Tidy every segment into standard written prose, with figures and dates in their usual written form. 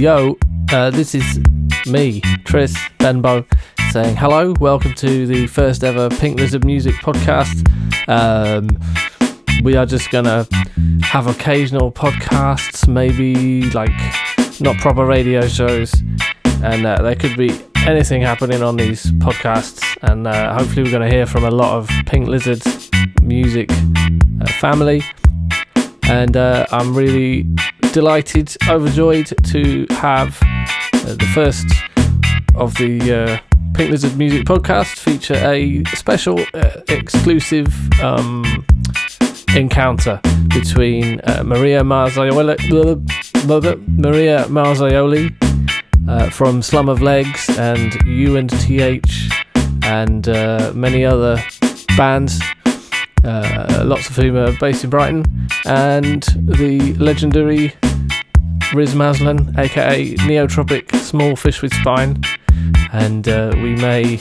Yo, this is me, Tris Benbow, saying hello, welcome to the first ever Pink Lizard Music podcast. We are just gonna have occasional podcasts, maybe like not proper radio shows, and there could be anything happening on these podcasts, and hopefully we're gonna hear from a lot of Pink Lizard's music family, and I'm really delighted, overjoyed to have the first of the Pink Lizard Music podcast feature a special exclusive encounter between Maria Marzaioli from Slum of Legs and U&TH and many other bands, lots of whom are based in Brighton, and the legendary Riz Maslen, aka Neotropic, Small Fish with Spine, and we may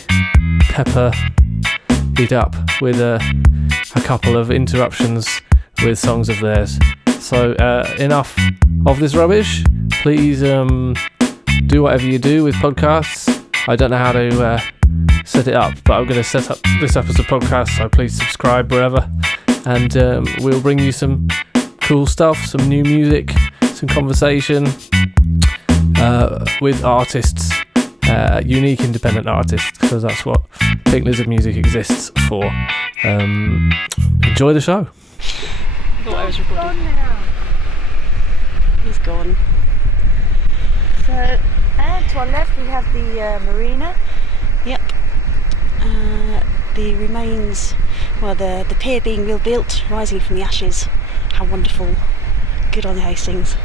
pepper it up with a couple of interruptions with songs of theirs. So enough of this rubbish. Please do whatever you do with podcasts. I don't know how to set it up, but I'm going to set up this up as a podcast, so please subscribe wherever, and we'll bring you some cool stuff, some new music, some conversation with artists, unique independent artists, because that's what Pink Lizard Music exists for. Enjoy the show. I thought I was recording. He's gone. So, to our left we have the marina. Yep. The remains, well, the pier being rebuilt, rising from the ashes. How wonderful. Good on the Hastings.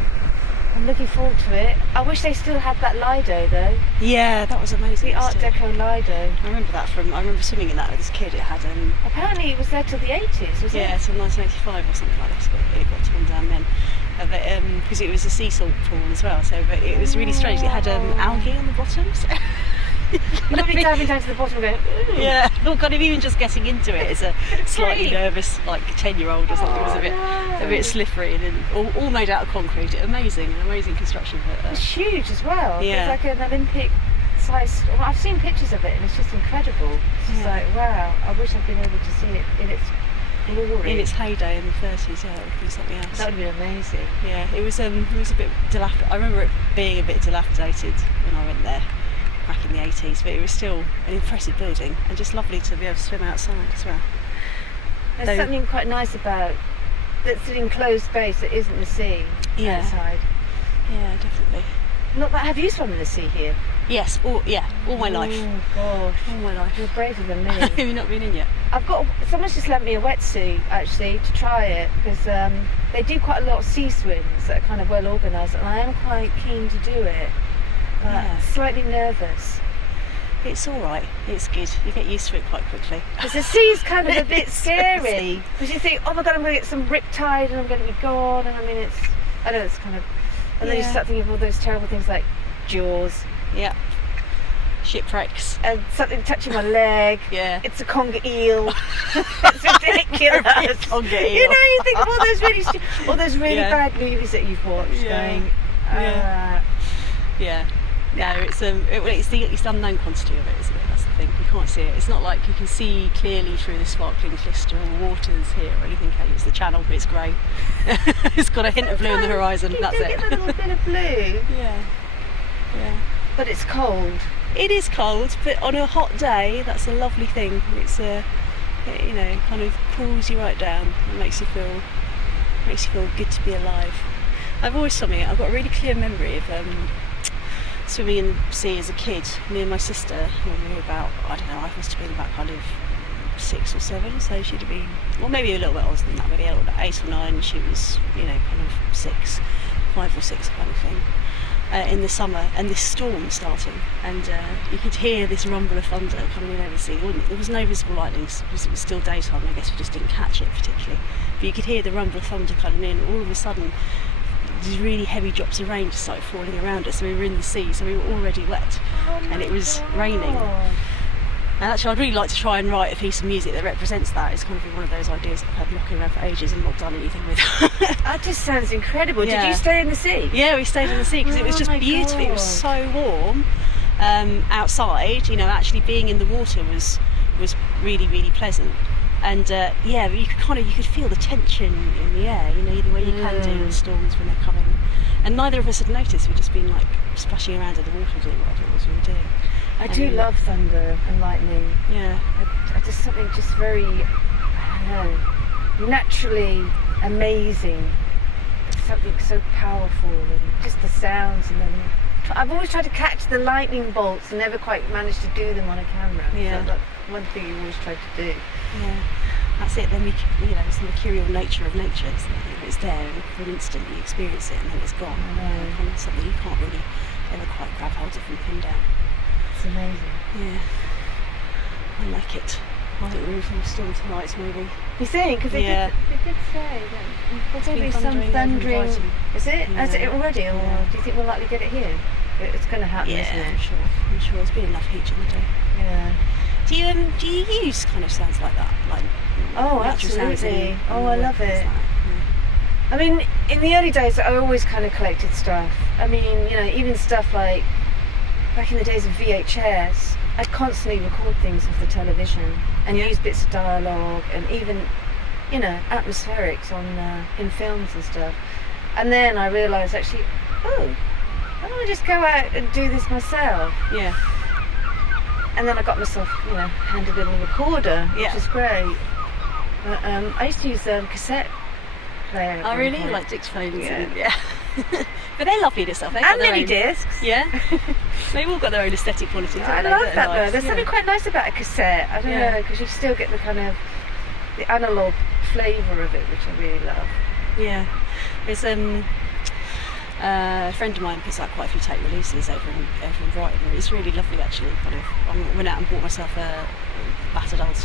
I'm looking forward to it. I wish they still had that Lido though. Yeah, that was amazing. The Art Deco Lido. I remember swimming in that as a kid. It had apparently it was there till the 80s, was it? Yeah, till 1985 or something like that. It got torn down then. Because it was a sea salt pool as well, but it was really strange. It had algae on the bottom. So you're not diving down to the bottom and going, ooh. Yeah, kind of even just getting into it as a slightly nervous, like 10-year-old or something, was a bit slippery, and all made out of concrete. Amazing construction. But, it's huge as well. Yeah. It's like an Olympic size. Well, I've seen pictures of it, and it's just incredible. It's just like, wow. I wish I'd been able to see it in its glory. In its heyday in the 30s, yeah, it would be something else. That would have been amazing. Yeah, it was a bit dilapidated. I remember it being a bit dilapidated when I went there back in the 80s, but it was still an impressive building and just lovely to be able to swim outside as well. There's something quite nice about that's an enclosed space that isn't the sea outside. Yeah, definitely. Not that. Have you swum in the sea here? Yes, all my life. Oh gosh, all my life. You're braver than me. Have you not been in yet? Someone's just lent me a wetsuit actually to try it, because they do quite a lot of sea swims that are kind of well organised, and I am quite keen to do it. Slightly nervous. It's all right. It's good. You get used to it quite quickly. Because the sea's kind of a bit scary. Because you think, oh my god, I'm going to get some riptide and I'm going to be gone. And I mean, it's kind of. And then you start thinking of all those terrible things like Jaws. Yeah. Shipwrecks. And something touching my leg. Yeah. It's a conger eel. It's ridiculous. Conger eel. You know, you think of all those really bad movies that you've watched. Going. Yeah. No, it's the unknown quantity of it, isn't it? That's the thing. You can't see it. It's not like you can see clearly through the sparkling crystal waters here or anything. It's the channel, but it's grey. It's got a hint of blue on the horizon. That's it. You get a little bit of blue. Yeah. But it's cold. It is cold, but on a hot day, that's a lovely thing. It's kind of cools you right down. It makes you feel good to be alive. I've got a really clear memory of swimming in the sea as a kid. Me and my sister, when we were about, I don't know, I must have been about kind of 6 or 7, so she'd have been, well, maybe a little bit older than that, maybe 8 or 9. She was, kind of 6, 5 or 6 kind of thing. In the summer, and this storm starting, and you could hear this rumble of thunder coming in over the sea. There was no visible lightnings because it was still daytime. I guess we just didn't catch it particularly, but you could hear the rumble of thunder coming in. All of a sudden, these really heavy drops of rain just started falling around us. So we were in the sea, so we were already wet, and it was raining. And actually, I'd really like to try and write a piece of music that represents that. It's kind of been one of those ideas that I've had knocking around for ages and not done anything with. That just sounds incredible. Yeah. Did you stay in the sea? Yeah, we stayed in the sea because it was just my beautiful. It was God. so warm outside. You know, actually being in the water was really, really pleasant. And yeah, you could feel the tension in the air. You know, the way you can do in storms when they're coming. And neither of us had noticed. We'd just been like splashing around in the water doing whatever it was we were doing. I do love thunder and lightning. Yeah. I just something just very, I don't know, naturally amazing. Something so powerful, and just the sounds, and then I've always tried to catch the lightning bolts and never quite managed to do them on a camera. Yeah. So that's one thing you always try to do. Yeah. That's it. Then it's the mercurial nature of nature. It's there, and for an instant you experience it, and then it's gone. And kind of something you can't really ever quite grab hold of and pin down. It's amazing. Yeah, I like it. I think we're in for a storm tonight, maybe. You think? Because they did say that there'll be some thundering. Is it? Yeah. Is it already? Or do you think we'll likely get it here? It's going to happen, isn't it? I'm sure. There's been enough heat in the day. Yeah. Do you use kind of sounds like that, like? Oh, natural sounds absolutely. Oh, I love it. Yeah. I mean, in the early days, I always kind of collected stuff. I mean, even stuff like back in the days of VHS, I'd constantly record things off the television and use bits of dialogue and even, atmospherics on in films and stuff. And then I realised actually, why don't I just go out and do this myself? Yeah. And then I got myself, handed a little recorder, which is great. I used to use cassette player. I really like dictaphones. Yeah. But they're lovely to stuff. And mini discs. Yeah. They've all got their own aesthetic qualities. I love that though. There's something quite nice about a cassette. I don't know, because you still get the kind of the analogue flavour of it, which I really love. Yeah. There's a friend of mine puts out quite a few tape releases over in Brighton. It's really lovely actually. I went out and bought myself a battered old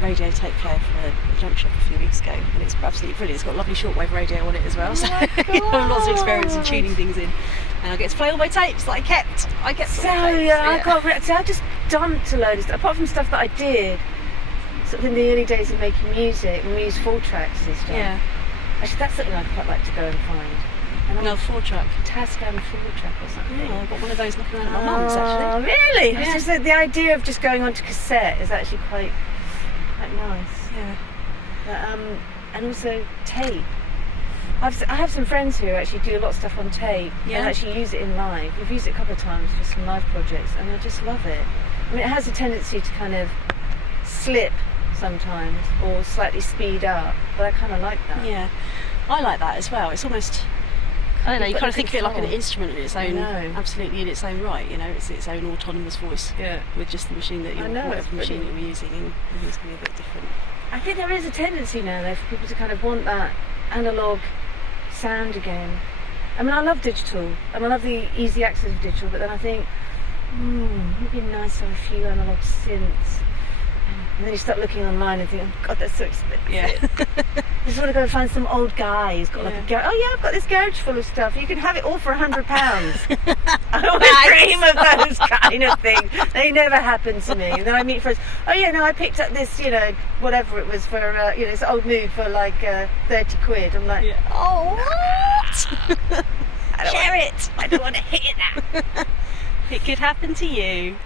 radio tape player from a junk shop a few weeks ago, and it's absolutely brilliant. It's got a lovely shortwave radio on it as well, so I have lots of experience in tuning things in, and I get to play all my tapes that I kept. I just dumped a load of stuff, apart from stuff that I did sort of in the early days of making music, and we used 4-tracks and stuff. Yeah. Actually, that's something I'd quite like to go and find. No, 4-track. Tascam 4-track or something. Yeah, I've got one of those knocking around at my mum's actually. Really? Yeah. It's just that the idea of just going onto cassette is actually quite nice. Yeah. And also tape. I have some friends who actually do a lot of stuff on tape and actually use it in live. We've used it a couple of times for some live projects, and I just love it. I mean, it has a tendency to kind of slip sometimes or slightly speed up, but I kind of like that. Yeah, I like that as well. It's almost, I don't know, you kind of think of it like an instrument in its own, absolutely in its own right, it's its own autonomous voice with just the machine that whatever machine you were using, and it's going to be a bit different. I think there is a tendency now though for people to kind of want that analogue sound again. I mean, I love digital and I love the easy access of digital, but then I think it would be nice to have a few analogue synths. And then you start looking online and think, oh God, that's so expensive. Yeah. I just want to go and find some old guy who's got like a garage. Oh yeah, I've got this garage full of stuff. You can have it all for £100. I always dream of those kind of things. They never happen to me. And then I meet friends. Oh yeah, no, I picked up this, whatever it was for, this old mood for like 30 quid. I'm like, oh what? Share it. I don't want to hit it now. It could happen to you.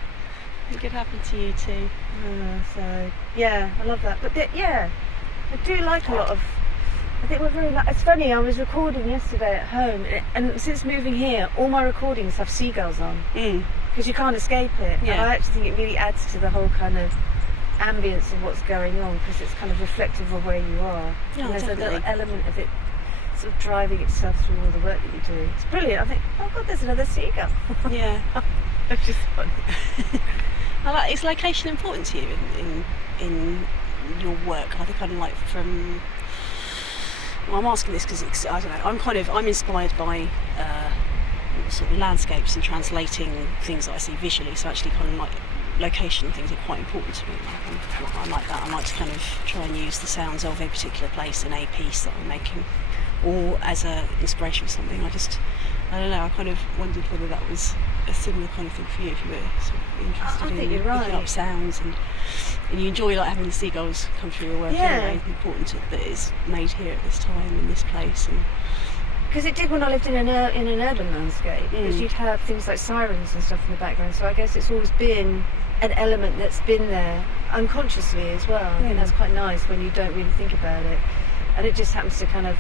It could happen to you too. So yeah, I love that. But I do like a lot of. I think we're very. It's funny. I was recording yesterday at home, and since moving here, all my recordings have seagulls on because you can't escape it. Yeah. And I actually think it really adds to the whole kind of ambience of what's going on because it's kind of reflective of where you are. Yeah, and there's definitely. a little element of it sort of driving itself through all the work that you do. It's brilliant. I think, oh God, there's another seagull. Yeah. It's just funny. Is location important to you in your work? I think I'm like from. Well, I'm asking this because I don't know. I'm inspired by sort of landscapes and translating things that I see visually. So actually, kind of like location and things are quite important to me. I like that. I like to kind of try and use the sounds of a particular place in a piece that I'm making, or as an inspiration for something. I don't know. I kind of wondered whether that was a similar kind of thing for you if you were sort of interested I think in you're right. picking up sounds and you enjoy like having the seagulls come through your work anyway. It's important that it's made here at this time in this place. And because it did when I lived in an urban landscape, because you'd have things like sirens and stuff in the background, so I guess it's always been an element that's been there unconsciously as well. I think that's quite nice when you don't really think about it, and it just happens to kind of,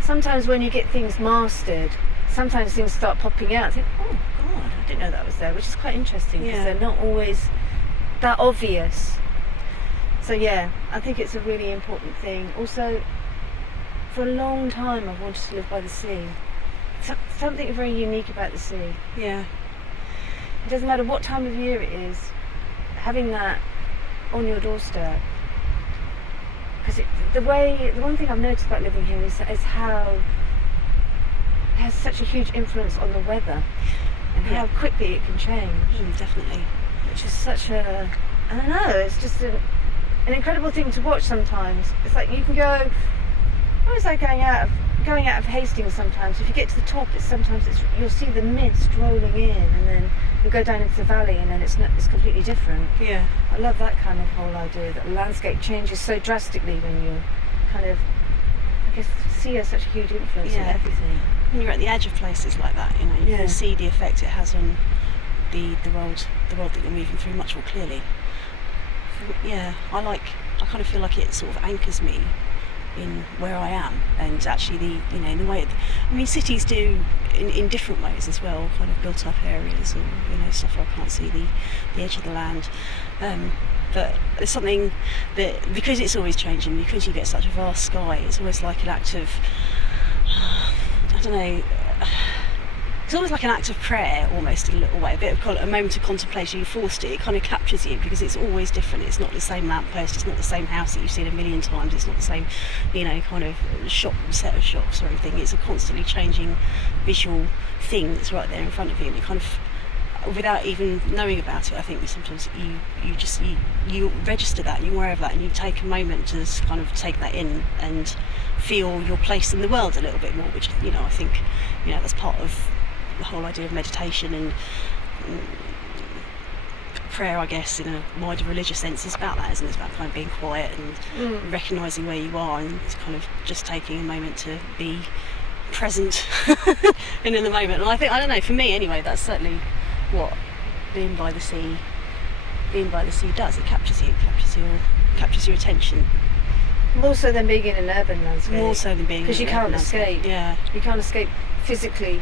sometimes when you get things mastered, sometimes things start popping out, I think, oh god, I didn't know that was there, which is quite interesting because they're not always that obvious. So yeah, I think it's a really important thing. Also, for a long time I've wanted to live by the sea. Something very unique about the sea. Yeah. It doesn't matter what time of year it is, having that on your doorstep. Because the one thing I've noticed about living here is how it has such a huge influence on the weather and how quickly it can change. Definitely. Which is such a, I don't know, it's just an incredible thing to watch sometimes. It's like you can go, what was I going out of Hastings sometimes? If you get to the top, you'll see the mist rolling in, and then you'll go down into the valley, and then it's completely different. Yeah. I love that kind of whole idea that the landscape changes so drastically when you kind of, I guess, the sea has such a huge influence on everything. When you're at the edge of places like that, you can see the effect it has on the world that you're moving through much more clearly. Yeah, I kind of feel like it sort of anchors me in where I am, and actually in the way cities do in different ways as well, kind of built up areas or stuff where I can't see the edge of the land, but there's something that, because it's always changing, because you get such a vast sky, it's always like an act of I don't know, it's almost like an act of prayer, almost, in a little way, a moment of contemplation. You forced it kind of captures you, because it's always different. It's not the same lamppost, it's not the same house that you've seen a million times, it's not the same, kind of set of shops or anything. It's a constantly changing visual thing that's right there in front of you, and it kind of, without even knowing about it, I think sometimes you register that, you're aware of that, and you take a moment to just kind of take that in and feel your place in the world a little bit more, which I think that's part of the whole idea of meditation and prayer, I guess, in a wider religious sense. Is about that, isn't it? It's about kind of being quiet and recognising where you are, and kind of just taking a moment to be present and in the moment. And I don't know, for me anyway, that's certainly what being by the sea does. It captures you, captures your attention. More so than being in an urban landscape. More so than being, because you can't escape. Yeah. You can't escape physically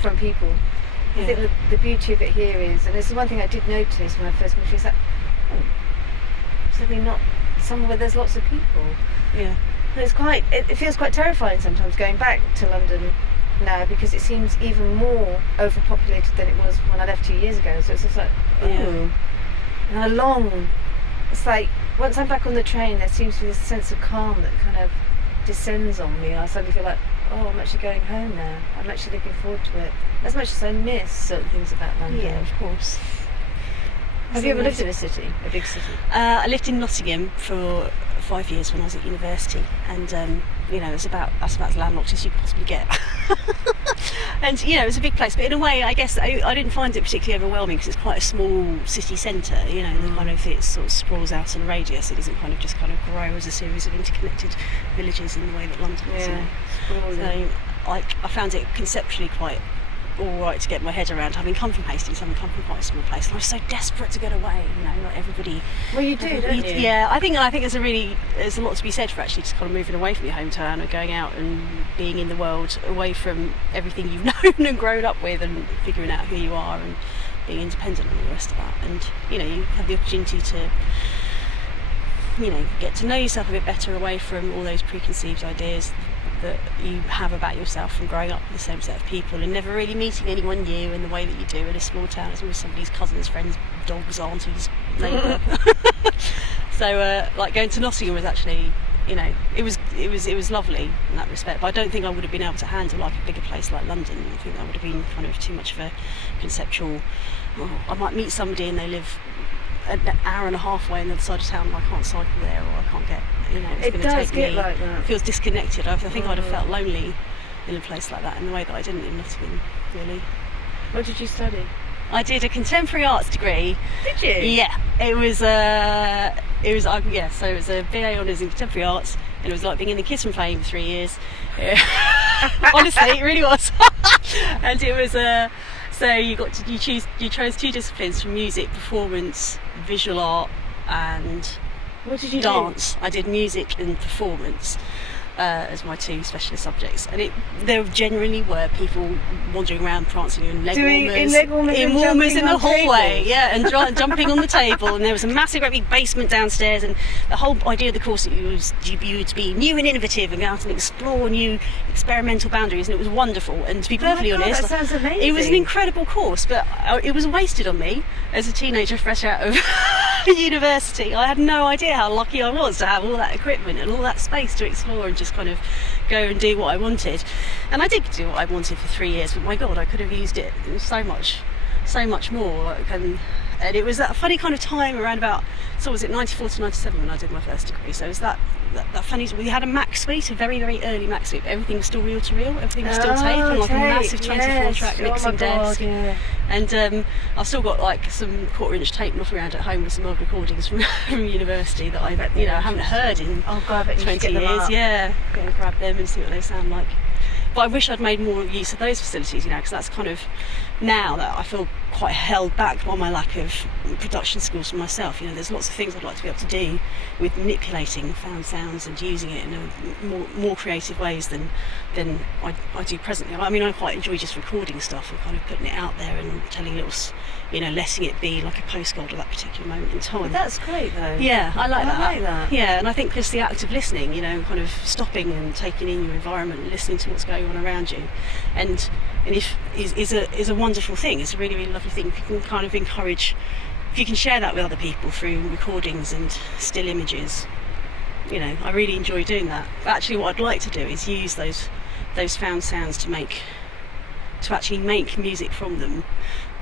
from people. Yeah. I think the beauty of it here is, and it's the one thing I did notice when I first moved here, is that certainly not somewhere where there's lots of people. Yeah. And it feels quite terrifying sometimes going back to London now, because it seems even more overpopulated than it was when I left 2 years ago. So it's just like, and it's like, once I'm back on the train, there seems to be this sense of calm that kind of descends on me, and I suddenly feel like, oh, I'm actually going home now. I'm actually looking forward to it. As much as I miss certain things about London. Yeah, of course. Have you ever lived in a city, a big city? I lived in Nottingham for 5 years when I was at university, and that's about as landlocked as you could possibly get. And it was a big place, but in a way, I guess I didn't find it particularly overwhelming, because it's quite a small city centre. The kind of, it sort of sprawls out in a radius. It doesn't kind of just kind of grow as a series of interconnected villages in the way that London is. So I found it conceptually quite all right to get my head around, having come from Hastings, having come from quite a small place, and I was so desperate to get away. Not everybody. Well, you do, don't you? Yeah, I think there's a lot to be said for actually just kind of moving away from your hometown and going out and being in the world, away from everything you've known and grown up with, and figuring out who you are and being independent and all the rest of that. And you have the opportunity to get to know yourself a bit better away from all those preconceived ideas that you have about yourself from growing up with the same set of people and never really meeting anyone new in the way that you do in a small town. It's always somebody's cousin's friend's dog's auntie's neighbour. So going to Nottingham was actually, it was lovely in that respect, but I don't think I would have been able to handle like a bigger place like London. I think that would have been kind of too much of a conceptual, I might meet somebody and they live an hour and a half away on the other side of town and I can't cycle there, or I can't get, it's going to take me, like that. It feels disconnected. I think I'd have felt lonely in a place like that in the way that I didn't in Nottingham, really. What did you study? I did a contemporary arts degree. Did you? Yeah, it was so it was a BA honours in contemporary arts, and it was like being in the kids from playing for 3 years. Honestly, it really was. And it was so you chose 2 disciplines from music, performance, visual art, and What did you dance. I did music and performance as my 2 specialist subjects, and there generally were people wandering around prancing in leg warmers in the hallway, and jumping on the table, and there was a massive great big basement downstairs, and the whole idea of the course was you to be new and innovative and go out and explore new experimental boundaries, and it was wonderful. And to be perfectly honest, that sounds amazing. it was an incredible course, but it was wasted on me as a teenager fresh out of university. I had no idea how lucky I was to have all that equipment and all that space to explore and just kind of go and do what I wanted. And I did do what I wanted for 3 years, but my God, I could have used it so much more. And it was that funny kind of time around about, so was it 94 to 97 when I did my first degree. So it was that funny, we had a Mac suite, a very, very early Mac suite. Everything was still reel to reel, everything was still tape, and like a massive 24 track mixing desk. Yeah. And I've still got like some 1/4-inch tape knocking around at home with some old recordings from university that I haven't heard in 20 years. Yeah, go and grab them and see what they sound like. But I wish I'd made more use of those facilities, because that's kind of, now that I feel quite held back by my lack of production skills for myself. There's lots of things I'd like to be able to do with manipulating found sounds and using it in more creative ways than I do presently. I mean, I quite enjoy just recording stuff and kind of putting it out there and telling little, letting it be like a postcard of that particular moment in time. But that's great though. Yeah, I like that. Yeah, and I think just the act of listening, kind of stopping and taking in your environment and listening to what's going on around you, and is a wonderful thing. It's a really, really lovely thing. If you can kind of encourage, if you can share that with other people through recordings and still images, I really enjoy doing that. But actually what I'd like to do is use those found sounds to actually make music from them,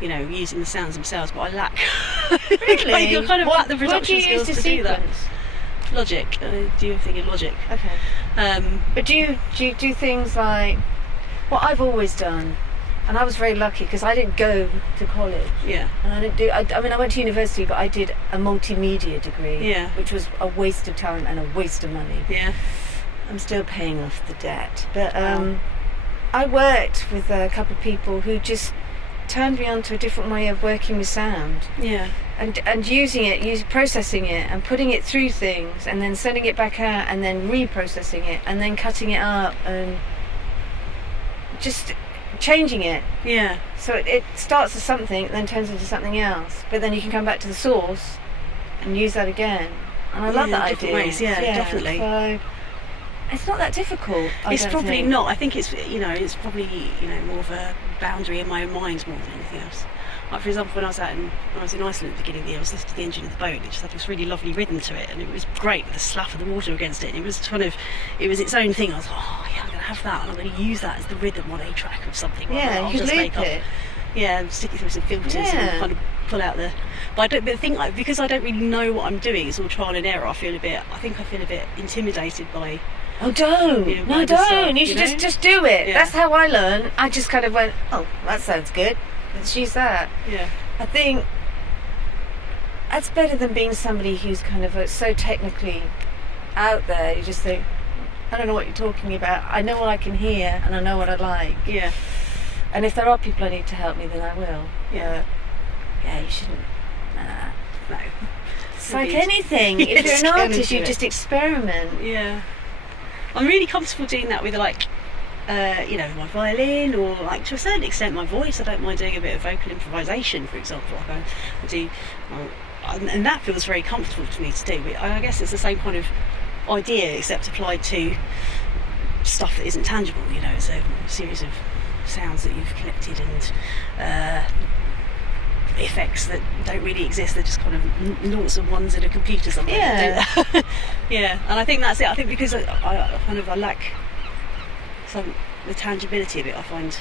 using the sounds themselves, but I lack Really? you're kind of lack the production what do you skills use to do that. sequence? Logic. Do you think in Logic? Okay. But do you do things like what I've always done, and I was very lucky because I didn't go to college. Yeah. And I didn't do. I mean, I went to university, but I did a multimedia degree. Yeah. Which was a waste of time and a waste of money. Yeah. I'm still paying off the debt, but I worked with a couple of people who just turned me on to a different way of working with sound. Yeah. And using it, processing it and putting it through things and then sending it back out and then reprocessing it and then cutting it up and just changing it. Yeah. So it starts as something, then turns into something else. But then you can come back to the source and use that again. And I love that different idea. ways, definitely. So it's not that difficult. It's probably not. I think it's probably more of a boundary in my own mind more than anything else. Like for example, when I was in Iceland at the beginning of the year, I was listening to the engine of the boat, and it just had this really lovely rhythm to it, and it was great with the slap of the water against it. And it was its own thing. I was like, oh yeah, I'm going to have that, and I'm going to use that as the rhythm on a track of something. Yeah, you can loop it. Yeah, stick it through some filters and kind of pull out the. But I think because I don't really know what I'm doing, it's all trial and error. I feel a bit intimidated by. Oh, don't! No, don't! Stuff, you should just do it. Yeah. That's how I learned. I just kind of went, oh, that sounds good. Let's use that. Yeah. I think that's better than being somebody who's kind of so technically out there. You just think, I don't know what you're talking about. I know what I can hear, and I know what I like. Yeah. And if there are people I need to help me, then I will. Yeah. Yeah, you shouldn't. No. It's like anything. If you're an artist, you just experiment. Yeah. I'm really comfortable doing that with my violin, or like to a certain extent my voice. I don't mind doing a bit of vocal improvisation, for example. I do, and that feels very comfortable to me to do. I guess it's the same kind of idea, except applied to stuff that isn't tangible. It's a series of sounds that you've collected and effects that don't really exist. They're just kind of noughts and ones in a computer somewhere. Yeah. Yeah, and I think that's it. I think because I lack the tangibility of it, I find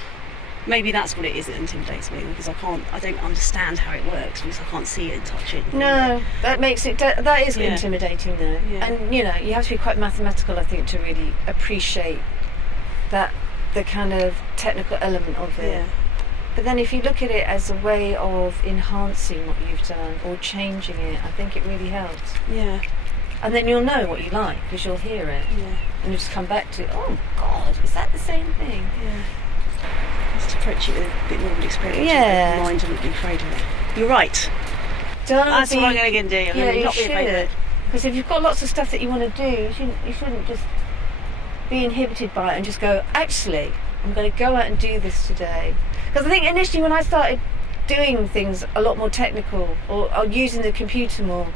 maybe that's what it is that intimidates me, because I don't understand how it works, because I can't see it and touch it. No, that makes it. That is intimidating though. Yeah. And you have to be quite mathematical, I think, to really appreciate that the kind of technical element of it. But then if you look at it as a way of enhancing what you've done or changing it, I think it really helps. Yeah. And then you'll know what you like because you'll hear it. Yeah. And you'll just come back to, oh God, is that the same thing? Yeah. Just approach it with a bit more of an experience. Yeah. Your mind and not be afraid of it. You're right. That's what I'm going to do. I'm going to not be afraid of it. Because if you've got lots of stuff that you want to do, you shouldn't just be inhibited by it and just go, actually, I'm going to go out and do this today. Because I think initially when I started doing things a lot more technical or using the computer more,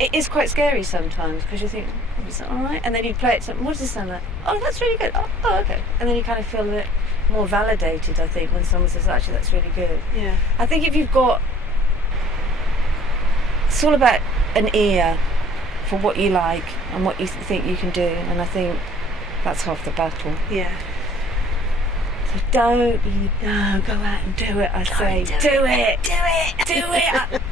it is quite scary sometimes because you think, oh, is that all right? And then you play it, what does this sound like? Oh, that's really good. Oh, okay. And then you kind of feel a bit more validated, I think, when someone says, actually, that's really good. Yeah. I think if you've got, it's all about an ear for what you like and what you think you can do, and I think that's half the battle. Yeah. So go out and do it, I say. Do it.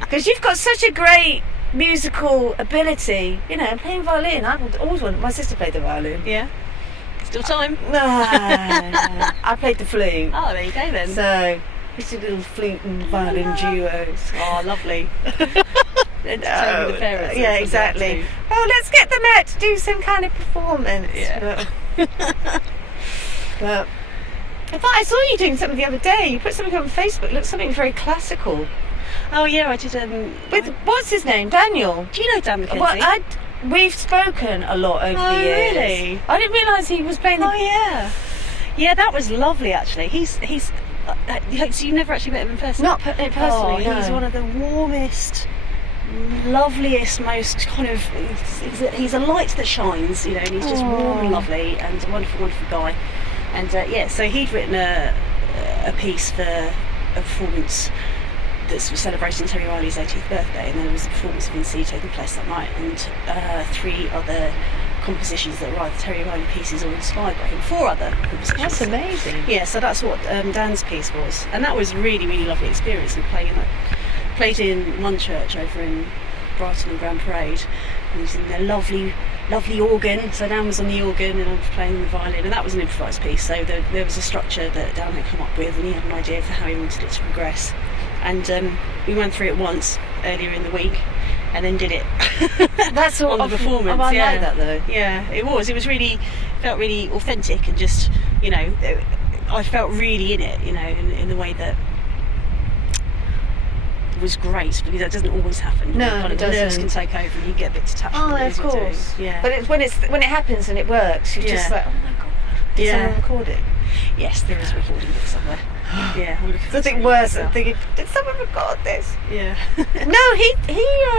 Because you've got such a great musical ability, playing violin. I've always wanted, my sister played the violin. Yeah. Still time? No. I played the flute. Oh, there you go then. So, it's a little flute and violin duos. Oh, lovely. No. With the parents. Yeah, exactly. Oh, let's get them out to do some kind of performance. Yeah. But in fact, I saw you doing something the other day. You put something on Facebook. It looked something very classical. Oh yeah, I did. With what's his name? Daniel. Do you know Dan McKenzie? Well, we've spoken a lot over the years. Really? I didn't realise he was playing the. Oh yeah. Yeah, that was lovely actually. He's. So you never actually met him in person? Not personally. Oh, no. He's one of the warmest, loveliest, most kind of. He's a light that shines, and he's just warm and lovely and a wonderful, wonderful guy. And so he'd written a piece for a performance that was celebrating Terry Riley's 80th birthday, and there was a performance of In C taking place that night, and 3 other compositions that were either Terry Riley pieces or inspired by him. 4 other compositions. That's amazing. Yeah, so that's what Dan's piece was, and that was a really, really lovely experience. And played in one church over in Brighton and Grand Parade, and using their lovely organ. So Dan was on the organ and I was playing the violin, and that was an improvised piece. So there was a structure that Dan had come up with, and he had an idea for how he wanted it to progress. And we went through it once earlier in the week, and then did it. That's all on the performance. Oh, I yeah. like that though. Yeah, it was. It was really felt really authentic, and just I felt really in it. In the way that was great, because that doesn't always happen. No, kind it of doesn't. Nerves can take over, and you get a bit detached. Oh, from it of as you're doing. course. Yeah. But it's when it happens and it works, you're just like, oh my god, did someone record it? Yes, there is a recording of it somewhere. Yeah, I'm looking for Something worse than thinking, did someone record this? Yeah. No, he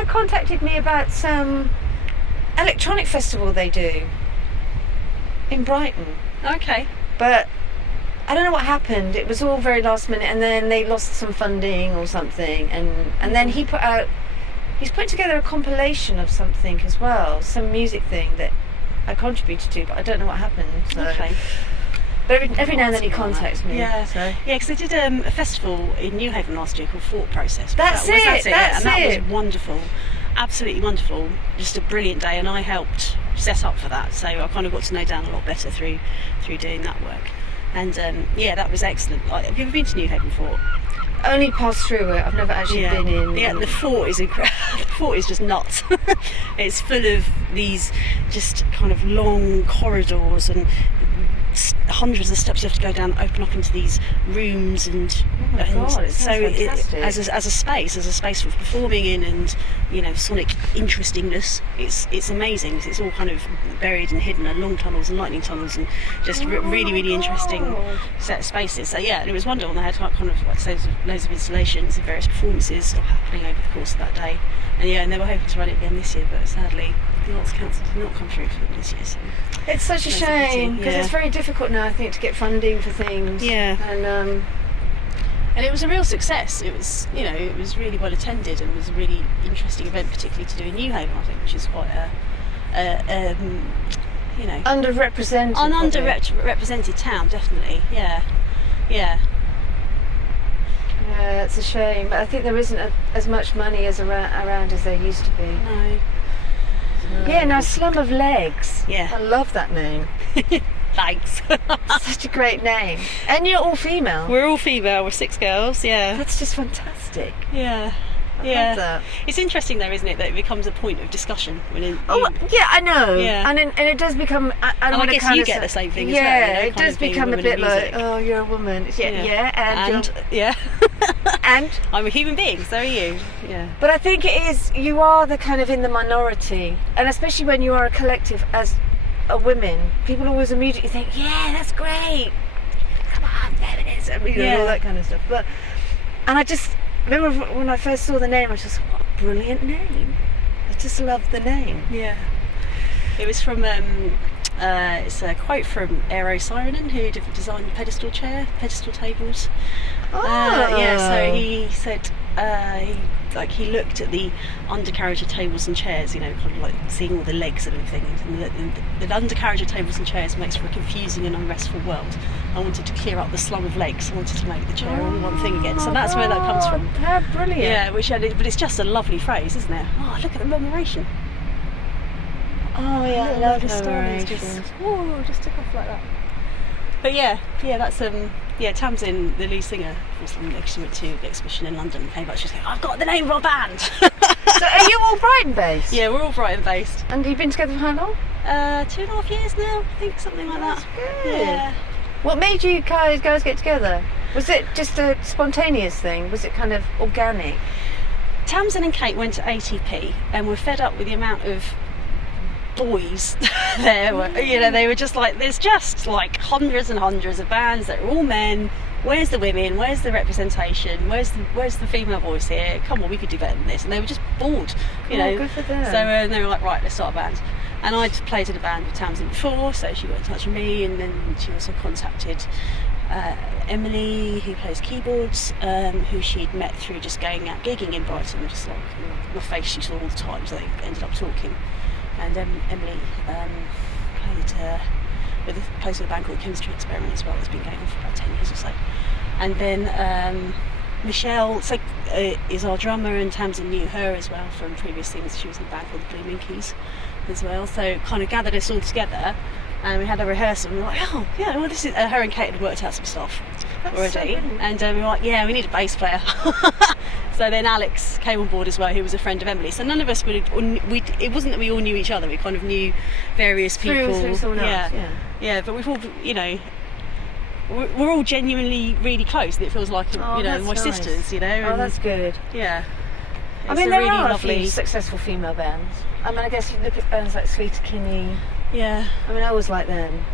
contacted me about some electronic festival they do in Brighton. Okay. But I don't know what happened. It was all very last minute, and then they lost some funding or something, and then he's put together a compilation of something as well, some music thing that I contributed to, but I don't know what happened. So. Okay. But every now and then he contacts me. Yeah, so. Yeah, because they did a festival in New Haven last year called Thought Process. That's it. And that was wonderful, absolutely wonderful. Just a brilliant day, and I helped set up for that. So I kind of got to know Dan a lot better through doing that work. And that was excellent. Have you ever been to New Haven Fort? Only passed through it. I've never actually been in. Yeah, the fort is incredible. The fort is just nuts. It's full of these just kind of long corridors and hundreds of steps you have to go down, open up into these rooms, and God, it so fantastic. as a space for performing in, and sonic interestingness, it's amazing. It's all kind of buried and hidden, and long tunnels and lightning tunnels, and just really, really interesting set of spaces. So yeah, it was wonderful. And they had kind of loads of installations and various performances happening over the course of that day. And they were hoping to run it again this year, but sadly the Arts Council did not come through for them this year. So it's such a shame, because it's very difficult now, I think, to get funding for things. Yeah. And it was a real success. It was, it was really well attended, and was a really interesting event, particularly to do in New Haven, I think, which is quite underrepresented. An underrepresented town, definitely. Yeah. Yeah. Yeah, it's a shame, but I think there isn't as much money around as there used to be. No. Yeah, now Slum of Legs. Yeah. I love that name. Thanks. Such a great name. And you're all female. We're all female. We're 6 girls. Yeah. That's just fantastic. Yeah. I love that. It's interesting though, isn't it, that it becomes a point of discussion when Yeah, I know. Yeah. And it does become. And I guess you get the same thing as well. Yeah, it does become a bit like, oh, you're a woman. And yeah. And I'm a human being, so are you. Yeah. But I think you are the kind of in the minority, and especially when you are a collective as a women, people always immediately think, yeah, that's great. Come on, feminism, all that kind of stuff. And I just remember when I first saw the name, I was just, what a brilliant name. I just love the name. Yeah. It was from, it's a quote from Eero Saarinen, who designed pedestal tables. So he said, he looked at the undercarriage of tables and chairs, kind of like seeing all the legs and everything. And the undercarriage of tables and chairs makes for a confusing and unrestful world. I wanted to clear up the slum of legs. I wanted to make the chair all one thing again. So that's where that comes from. How brilliant. Yeah, but it's just a lovely phrase, isn't it? Oh, look at the remuneration. Oh yeah, I love the stories. Just took off like that. But yeah, that's Tamsin, the lead singer, she went to the exhibition in London and came back. She was like, I've got the name of our band. So are you all Brighton based? Yeah, we're all Brighton based. And you've been together for how long? 2.5 years now, I think, something like that. That's good. Yeah. What made you guys get together? Was it just a spontaneous thing? Was it kind of organic? Tamsin and Kate went to ATP and were fed up with the amount of boys there. They were just like, there's just like hundreds and hundreds of bands that are all men. Where's the women? Where's the representation? Where's the female voice here? Come on, we could do better than this. And they were just bored, Good for them. So they were like, right, let's start a band. And I'd played in a band with Tamsin before, so she got in touch with me, and then she also contacted Emily, who plays keyboards, who she'd met through just going out gigging in Brighton, just like my face she saw all the time, so they ended up talking. And Emily plays with a band called Chemistry Experiment as well. It's been going on for about 10 years or so. And then Michelle is our drummer, and Tamsin knew her as well from previous things. She was in a band called the Blue Minkies as well. So kind of gathered us all together, and we had a rehearsal. And we were like, oh yeah, well this is her and Kate had worked out some stuff already, and we were like, yeah, we need a bass player. So then Alex came on board as well, who was a friend of Emily. So none of us it wasn't that we all knew each other. We kind of knew various people. Through someone else, yeah. But we've all, we're all genuinely really close, and it feels like my nice. sisters. Oh, that's good. Yeah. I mean, there are a few successful female bands. I mean, I guess you look at bands like Sleater Kinney. Yeah. I mean, I always liked them.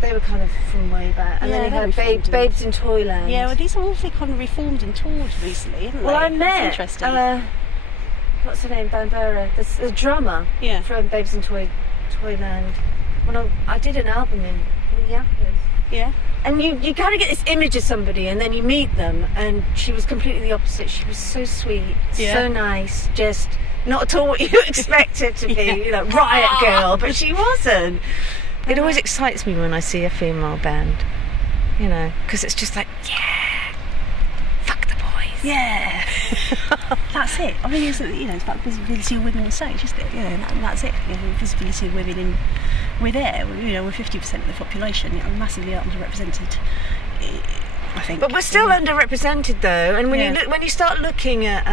They were kind of from way back. And then you had Babes in Toyland. Yeah, well, these are all kind of reformed and toured recently, haven't they? Well, I met, that's interesting. what's her name, Bambera, the drummer from Babes in Toyland. When I did an album in Minneapolis. Yeah. And you kind of get this image of somebody, and then you meet them, and she was completely the opposite. She was so sweet, so nice, just not at all what you expect her to be, riot girl, but she wasn't. It always excites me when I see a female band, because it's just like, yeah, fuck the boys. Yeah. That's it. I mean, it's about visibility of women on stage, isn't it? And that's it. Visibility of women we're there. We're 50% of the population. We're massively underrepresented, I think. But we're still underrepresented, though. And when you start looking at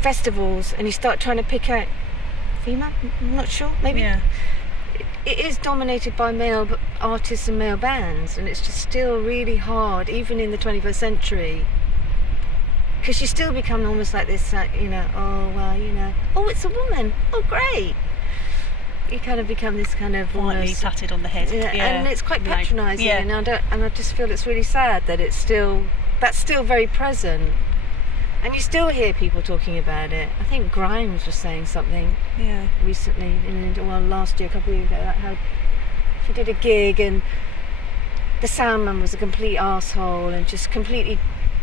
festivals, and you start trying to pick out female, I'm not sure, maybe. Yeah. It is dominated by male artists and male bands, and it's just still really hard, even in the 21st century, because you still become almost like this, oh, it's a woman, oh great. You kind of become this kind of lightly patted on the head, and it's quite patronising, and I just feel it's really sad that that's still very present. And you still hear people talking about it. I think Grimes was saying something recently, last year, a couple of years ago, like how she did a gig and the sound man was a complete arsehole and just completely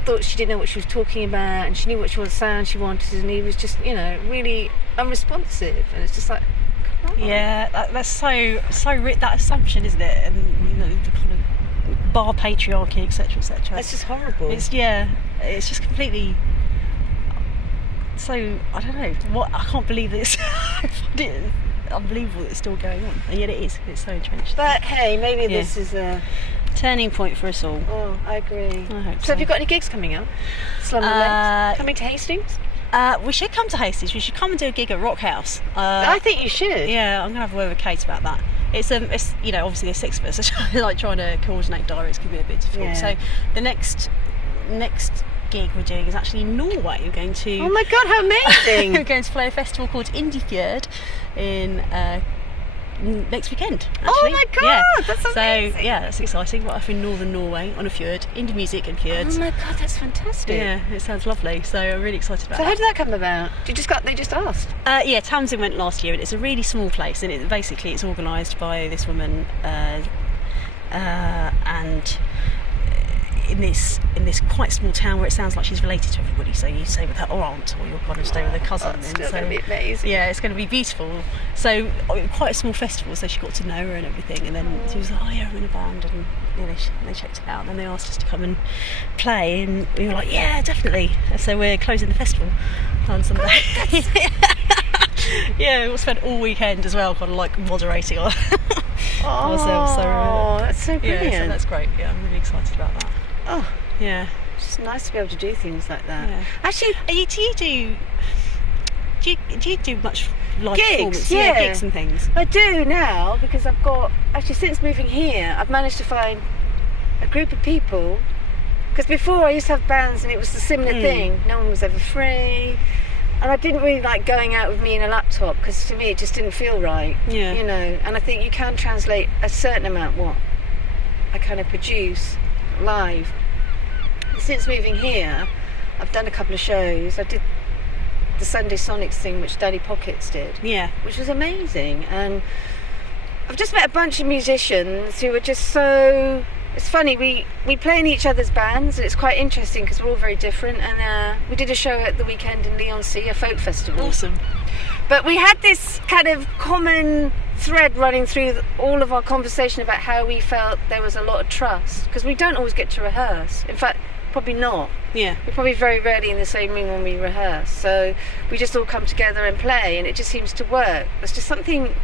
thought she didn't know what she was talking about, and she knew what sound she wanted, and he was just, really unresponsive. And it's just like, come on. Yeah, that's so that assumption, isn't it? And the kind of bar patriarchy, etc., etc. It's just horrible. It's just completely. So I don't know what I can't believe this. unbelievable that it's still going on, and yet it is. It's so entrenched. But hey, maybe this is a turning point for us all. Oh, I agree. I hope So have you got any gigs coming up? Slum of Legs? Coming to Hastings? We should come to Hastings. We should come and do a gig at Rock House. I think you should. Yeah, I'm gonna have a word with Kate about that. It's obviously there's 6 of us, so like trying to coordinate diaries can be a bit difficult. Yeah. So the next gig we're doing is actually in Norway. We're going to. Oh my God, how amazing! We're going to play a festival called Indiefjord in next weekend. Actually. Oh my God, that's amazing! So yeah, that's exciting. We're up in northern Norway on a fjord, indie music and fjords. Oh my God, that's fantastic! Yeah, it sounds lovely. So I'm really excited about So that. how did that come about? They just asked. Yeah, Townsend went last year, and it's a really small place, and it's organised by this woman, and in this quite small town where it sounds like she's related to everybody. So you stay with her aunt, or you're going to stay with her cousin. That's still going to be amazing. Yeah, it's going to be beautiful. So quite a small festival, so she got to know her and everything, and then she was like, "Oh yeah, I'm in a band," and they checked it out, and then they asked us to come and play, and we were like, "Yeah, definitely." So we're closing the festival on Sunday. Yeah, we'll spend all weekend as well, kind of like moderating on ourselves. So, that's so brilliant. Yeah, so that's great. Yeah, I'm really excited about that. Oh, yeah, it's just nice to be able to do things like that. Yeah. Actually, do you do much live gigs? performance? Yeah, gigs and things. I do now because I've got since moving here, I've managed to find a group of people. Because before I used to have bands and it was a similar thing. No one was ever free. And I didn't really like going out with me in a laptop because to me it just didn't feel right. Yeah. You know, and I think you can translate a certain amount what I kind of produce live. Since moving here, I've done a couple of shows. I did the Sunday Sonics thing, which Daddy Pockets did. Yeah. Which was amazing. And I've just met a bunch of musicians who are just so... It's funny, we play in each other's bands, and it's quite interesting because we're all very different. And we did a show at the weekend in Leigh-on-Sea, a folk festival. Awesome. But we had this kind of common thread running through all of our conversation about how we felt there was a lot of trust, because we don't always get to rehearse. In fact, probably not. Yeah. We're probably very rarely in the same room when we rehearse. So we just all come together and play, and it just seems to work. It's just something...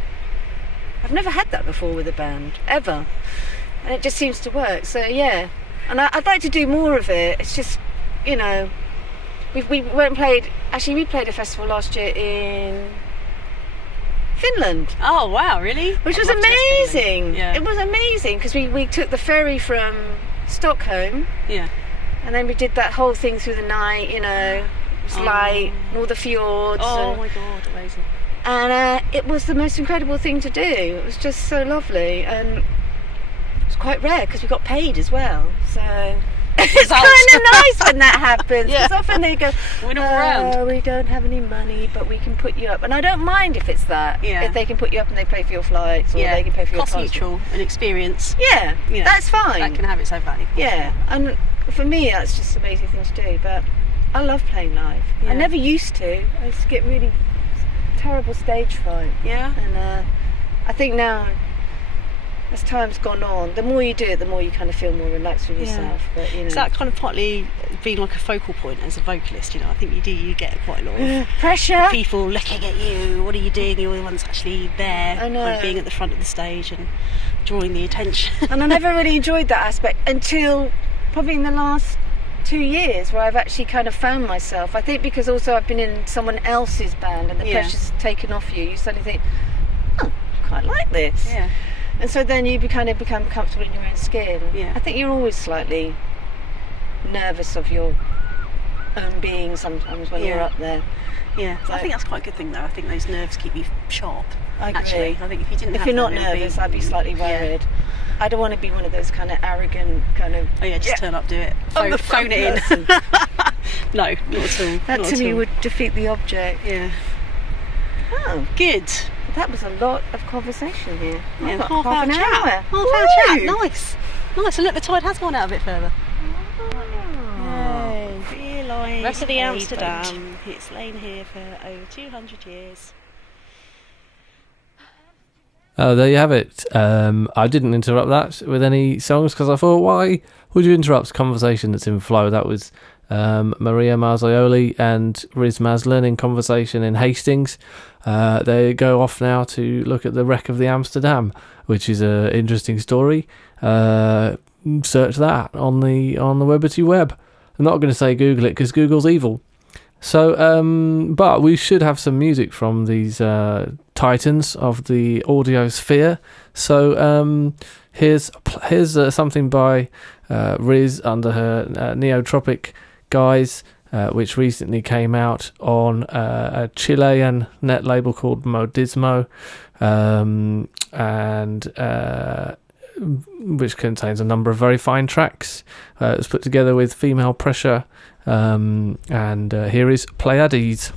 I've never had that before with a band, ever. And it just seems to work, so yeah. And I'd like to do more of it. It's just, you know, we went and played... Actually, we played a festival last year in Finland. Oh wow, really? Which was I'd love to test amazing. Finland. Yeah. It was amazing, because we took the ferry from Stockholm, Yeah. and then we did that whole thing through the night, you know. It was light, and all the fjords. Oh my god, amazing. And it was the most incredible thing to do. It was just so lovely, and it's quite rare because we got paid as well. So it's kind of nice when that happens. Yeah. Because often they go, Win all round. we don't have any money, but we can put you up. And I don't mind if it's that. Yeah. If they can put you up and they pay for your flights, or they can pay for your cost transport. neutral and experience. Yeah, Yeah. that's fine. That can have its own value. Yeah, and for me that's just an amazing thing to do. But I love playing live. Yeah. I never used to. I used to get really terrible stage fright. Yeah. And I think now, as time's gone on, the more you do it, the more you kind of feel more relaxed with yourself. But you know, Is that kind of partly being like a focal point as a vocalist? You know, I think you get quite a lot of pressure. people looking at you. What are you doing? You're the ones actually there, I know. kind of being at the front of the stage and drawing the attention. And I never really enjoyed that aspect until probably in the last 2 years, where I've actually kind of found myself. I think because also I've been in someone else's band and the pressure's taken off you. You suddenly think, oh, I quite like this. Yeah. And so then you kind of become comfortable in your own skin. Yeah. I think you're always slightly nervous of your own being sometimes when you're up there. Yeah, So- I think that's quite a good thing though. I think those nerves keep you sharp. I agree. Actually, I think if you didn't, If have you're not them, it would nervous, be, I'd be slightly worried. I don't want to be one of those kind of arrogant kind of... Oh yeah, just turn up, do it. I'm the Phone it in. person. No, not at all. That not to at me all. would defeat the object. Yeah. Oh, Good. that was a lot of conversation here. Yeah, I've got half an hour chat. hour. Half hour chat. Woo! Nice. Nice. And look, the tide has gone out a bit further. Yay. Feel like Rest of the Amsterdam. It's lain here for over 200 years. Oh, there you have it. I didn't interrupt that with any songs because I thought, why would you interrupt a conversation that's in flow? That was Maria Marzaioli and Riz Maslen in conversation in Hastings. They go off now to look at the wreck of the Amsterdam, which is an interesting story. Search that on the Webbity web. I'm not going to say Google it because Google's evil. So, but we should have some music from these titans of the audio sphere. So here's something by Riz under her Neotropic guys, which recently came out on a Chilean net label called Modismo, and which contains a number of very fine tracks. It was put together with Female Pressure, and here is Pleiades.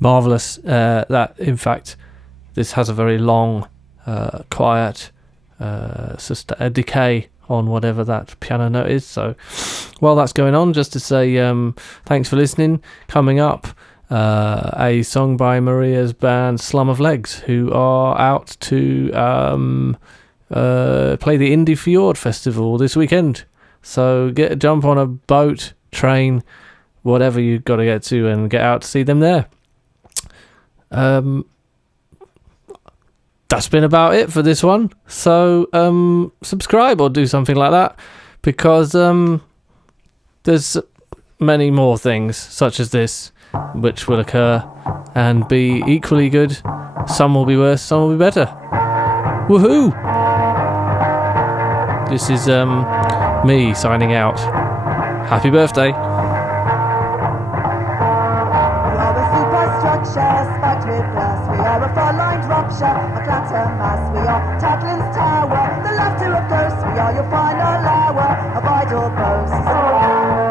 marvellous. That, in fact, this has a very long, quiet a decay on whatever that piano note is. So while that's going on, just to say thanks for listening. Coming up, a song by Maria's band Slum of Legs, who are out to play the Indie Fjord Festival this weekend. So jump on a boat, train, whatever you've got to get to, and get out to see them there. That's been about it for this one. So subscribe or do something like that, because there's many more things such as this which will occur and be equally good. Some will be worse, some will be better. Woohoo! This is me signing out. Happy birthday. Spiked with glass, we are a far-lined rupture, a clatter mass, we are Tadlin's tower, the laughter of ghosts, we are your final hour, a vital boast.